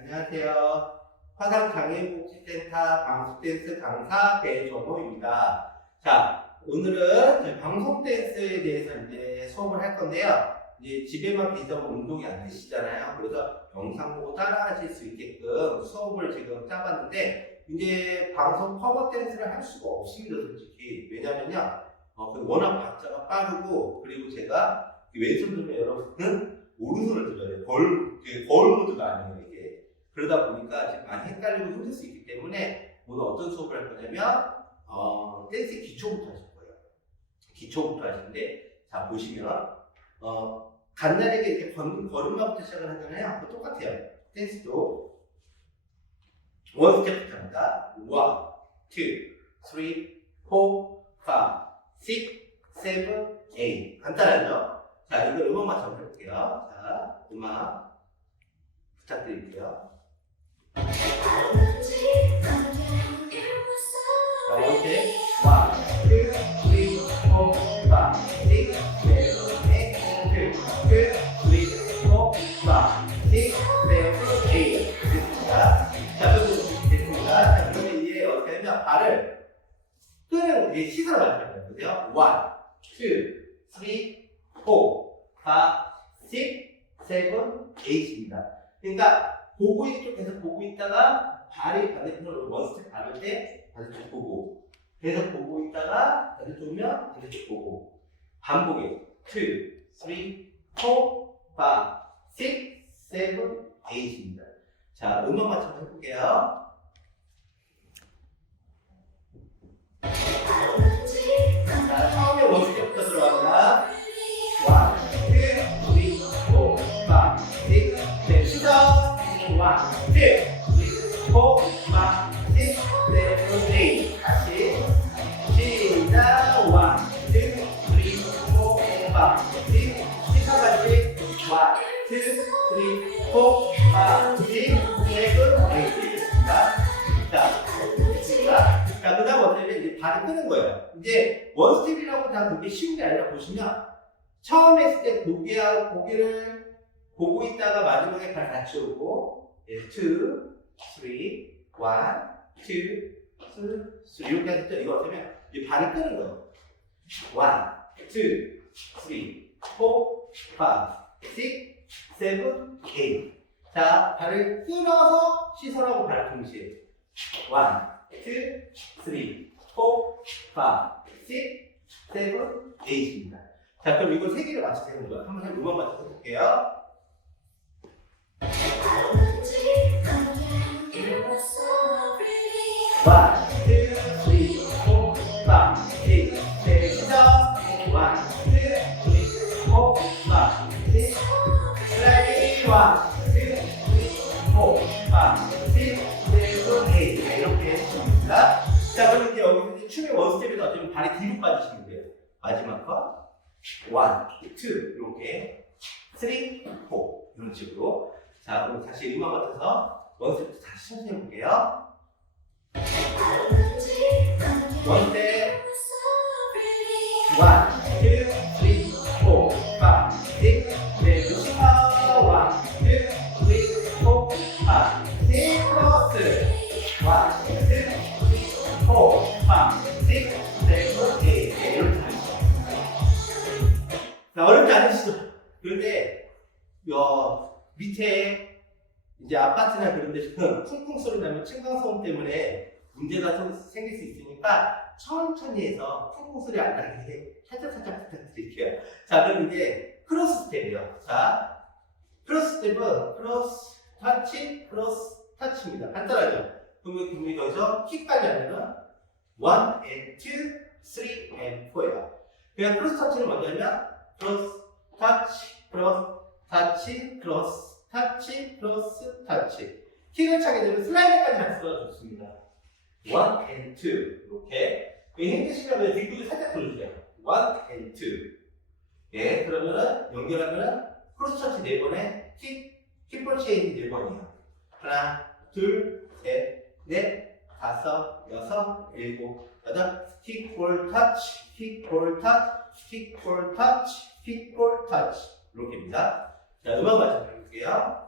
안녕하세요. 화상장애인복지센터 방송댄스 강사 배정호입니다. 자, 오늘은 방송댄스에 대해서 이제 수업을 할 건데요. 이제 집에만 계시다면 운동이 안 되시잖아요. 그래서 영상 보고 따라하실 수 있게끔 수업을 지금 짜봤는데, 이제 방송 커버 댄스를 할 수가 없습니다, 솔직히. 왜냐면요, 어, 그 워낙 박자가 빠르고, 그리고 제가 왼손 들면 여러분은 오른손을 들어야 돼요. 거울, 그 거울 모드가 아니에요. 그러다 보니까 지금 많이 헷갈리고 힘들 수 있기 때문에 오늘 어떤 수업을 할 거냐면, 어, 댄스 기초부터 하실 거예요. 기초부터 하시는데, 자, 보시면, 어, 간단하게 이렇게 건, 걸음마부터 시작을 하잖아요. 그거 똑같아요. 댄스도 원 스텝부터 합니다. 원, 투, 쓰리, 포, 파, 식, 세븐, 에잇. 간단하죠? 자, 이거 음악 맞춰 볼게요. 자, 음악 부탁드릴게요. 식, 세븐, 에잇. 됐습니다. 자, 그럼 됐습니다. 자, 그러면 이제 어떻게 하냐면 발을 끄는 이제 시선을 맞춰야 되거든요. 원, 투, 쓰리, 포, 파, 식, 세븐, 에잇입니다. 그러니까 보고 있쪽 계속 보고 있다가 발이 반대편으로 원스텝 밟을 때 반대쪽 보고 계속 보고 있다가 반대쪽면 반대쪽 보고 반복이에요. 2, 3, 4, 5, 6, 7, 8입니다. 자, 음악 맞춰서 해볼게요. 자, 처음에 원스텝부터 들어갑니다. 1, 2, 3, 4, 5, 6, 7, 시작! 1, 2, 3, 4, 5, 6, 7, 8 다시 시작! 1, 2, 3, 4, 5, 6, 거예요. 이제 원스텝이라고 다 그게 쉬운 게 아니라 보시면 처음 했을 때 고개와 고개를 보고 있다가 마지막에 발 같이 오고 예, 2, 3, 1, 2, 3, 3 이렇게 하셨죠? 이거 어쩌면 이 발을 끄는 거예요. 1, 2, 3, 4, 5, 6, 7, 8 자, 발을 끌어서 시선하고 발을 동시에 1, 2, 3, 4, 5, 6, 7, 8입니다. 자, 그럼 이거 세 개를 맞춰서 해보는 거야. 한번 해, 음악 맞춰서 해볼게요. One, 과 1, 2 이렇게. 3, 4 이런 식으로. 자 그럼 다시 음악 같아서 원스텝 다시 천천히 해볼게요. 원스텝 1 쿵쿵 소리 나면 층간 소음 때문에 문제가 좀 생길 수 있으니까 천천히 해서 쿵쿵 소리 안 나게 살짝 살짝 부탁드릴게요. 자, 그럼 이제 크로스 스텝이요. 자, 크로스 스텝은 크로스 터치, 크로스 터치입니다. 간단하죠? 그러면 분명히 여기서 키까지 하면은 1 and 2, 3 and 4예요. 그냥 크로스 먼저 하면 크로스 터치, 크로스 터치, 크로스 터치, 크로스 터치. 킥을 차게 되면 슬라이드까지 할 수가 좋습니다. 1 and 2 이렇게 힘드시면 뒷구리 살짝 돌려주세요. 1 and 2 예, 그러면은 연결하면은 크로스 터치 4번에 킥, 킥볼 체인지 4번이에요. 하나, 둘, 셋, 넷, 다섯, 여섯, 일곱, 여덟, 킥볼 터치, 킥볼 터치, 킥볼 터치, 킥볼 터치 이렇게입니다. 자, 음악 맞춰 볼게요.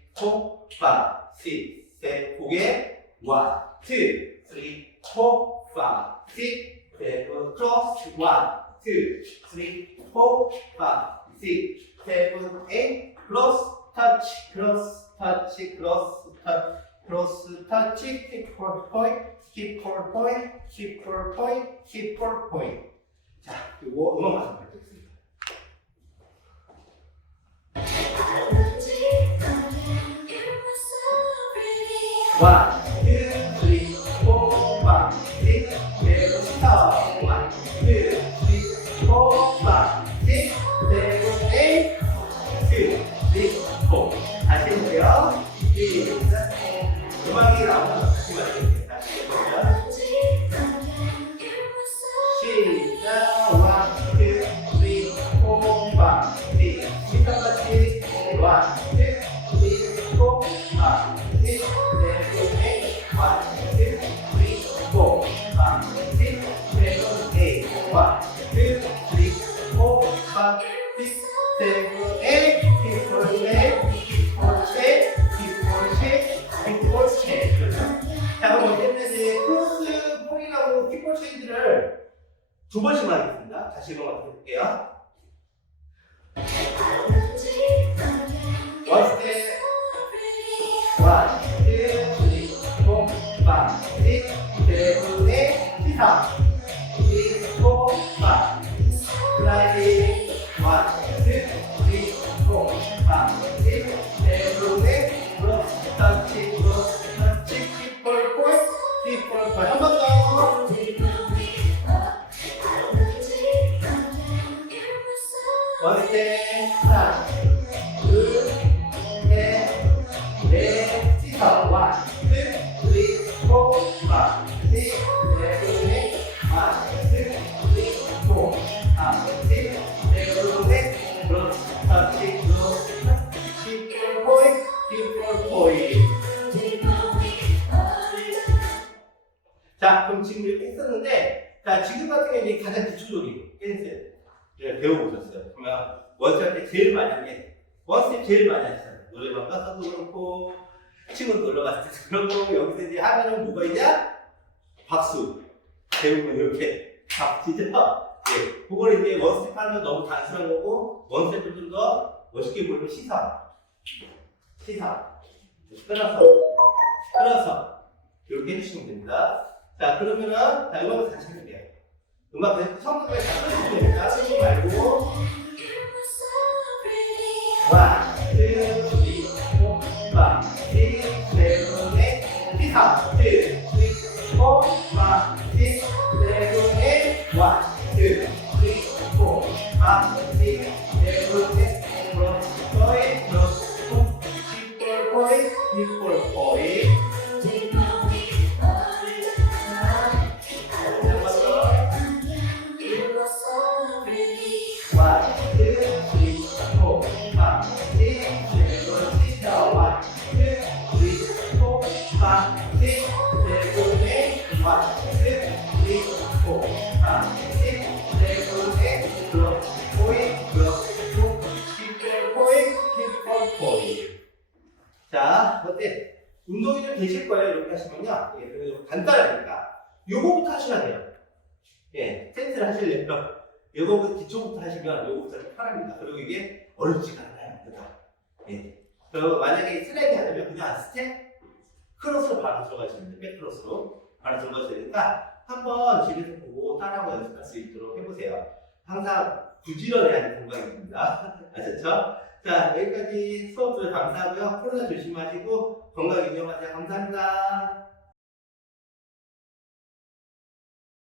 6, 7, 8 크로스 터치 크로스 터치 크로스 터치 크로스 터치 킥폴 포인트 킥폴 포인트 킥폴 포인트 킥폴 포인트 자 이거 음악 부탁드립니다 Vai. 두 번씩만 하겠습니다. 다시 한번 해볼게요. 원스텝, 원, 투, 쓰리, 포, 파, 식, 세 자, 그럼 지금 이렇게 했었는데, 자, 지금 같은 경우에 가장 기초적인 댄스 를 배워보셨어요. 그러면 원스텝 때 제일 많이 한 게, 원스텝 제일 많이 하시잖아요. 노래방 가서도 그렇고, 친구 놀러 갔을 때도 그렇고, 여기서 이제 하면은 뭐가 있냐? 박수. 대부분 이렇게 박치죠? 예. 그걸 이제 원스텝 하면 너무 단순한 거고, 원스텝을 좀 더 멋있게 보이면 시사. 시사. 끊어서. 끊어서. 이렇게 해주시면 됩니다. 자, 그러면은, 자, 이거는 다시 해볼게요. 음악 성격에 다 쓰시면 됩니다. 쓰지 말고. 원, 에잇, 시사, 투, 쓰리, 포, 파, 식, 세븐, 에잇, 원, 투, 쓰리, 포, 파, 식, 세븐, 에잇, 크로스, 포인트, 크로스, 포, 킥볼, 포인트, 킥볼, 포인트. One, two, three, 자, 어때? 운동이 좀 되실 거예요. 이렇게 하시면요. 예, 그래도 간단하니까. 요거부터 하시면 돼요. 예, 텐트를 하시려면 요거부터 기초부터 하시면 요거부터 좀 편합니다. 그리고 이게 어렵지가 않아요. 그죠? 예. 그리고 만약에 슬랙이 하려면 그냥 스텝 크로스로 바로 들어가시면 돼요. 백크로스로 바로 들어가셔야 되니까 한번 집에서 보고 따라하고 연습할 수 있도록 해보세요. 항상 부지런해야 하는 공간입니다. 아셨죠? 자, 여기까지 수업 들어 감사하고요. 코로나 조심하시고 건강 유념하세요. 감사합니다.